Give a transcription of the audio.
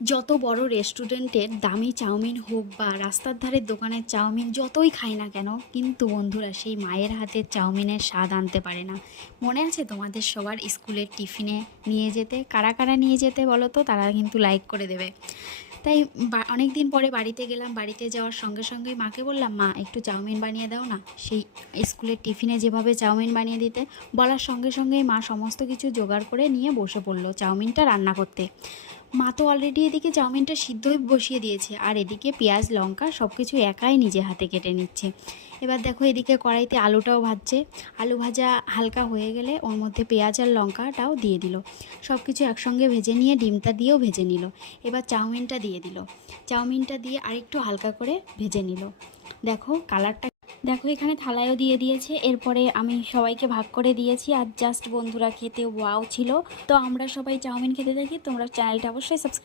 যত বড় রেস্টুরেন্টের দামি চাউমিন হোক বা রাস্তার ধারের দোকানের চাউমিন যতই খাই না কেন, কিন্তু বন্ধুরা সেই মায়ের হাতের চাউমিনের স্বাদ আনতে পারে না। মনে আছে তোমাদের সবার স্কুলের টিফিনে নিয়ে যেতে? কারা কারা নিয়ে যেতে বলো তো, তারা কিন্তু লাইক করে দেবে। তাই অনেক দিন পরে বাড়িতে গেলাম। বাড়িতে যাওয়ার সঙ্গে সঙ্গেই মাকে বললাম, মা একটু চাউমিন বানিয়ে দাও না। সেই স্কুলের টিফিনে যেভাবে চাউমিন বানিয়ে দিতে বলার সঙ্গে সঙ্গেই মা সমস্ত কিছু জোগাড় করে নিয়ে বসে পড়লো চাউমিনটা রান্না করতে। মা তো অলরেডি এদিকে চাউমিনটা সিদ্ধ হয়ে বসিয়ে দিয়েছে, আর এদিকে পেঁয়াজ লঙ্কা সব কিছু একাই নিজে হাতে কেটে নিচ্ছে। এবার দেখো, এদিকে কড়াইতে আলুটাও ভাজছে। আলু ভাজা হালকা হয়ে গেলে ওর মধ্যে পেঁয়াজ আর লঙ্কাটাও দিয়ে দিল। সব কিছু একসঙ্গে ভেজে নিয়ে ডিমটা দিয়েও ভেজে নিল। এবার চাউমিনটা দিয়ে দিল। চাউমিনটা দিয়ে আরেকটু হালকা করে ভেজে নিল। দেখো কালারটা, দেখো এখানে থালায়ও দিয়ে দিয়েছে। এরপরে আমি সবাইকে ভাগ করে দিয়েছি। আর জাস্ট বন্ধুরা, খেতে ওয়াও ছিল। তো আমরা সবাই চাউমিন খেতে থাকি। তোমরা চ্যানেলটা অবশ্যই সাবস্ক্রাইব